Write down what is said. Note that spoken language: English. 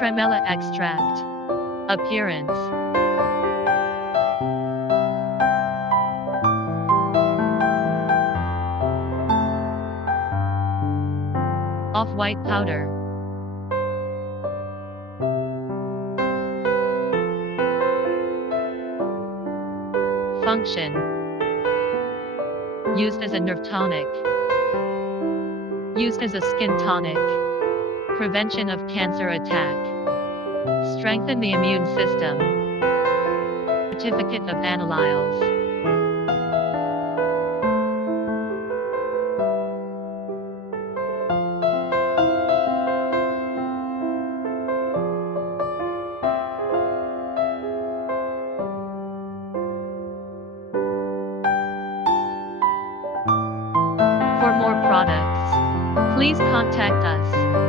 Tremella Extract. Appearance. Off-white powder. Function. Used as a nerve tonic. Used as a skin tonic. Prevention of cancer attack. Strengthen the immune system. Certificate of Annulohypoxylon. For more products, please contact us.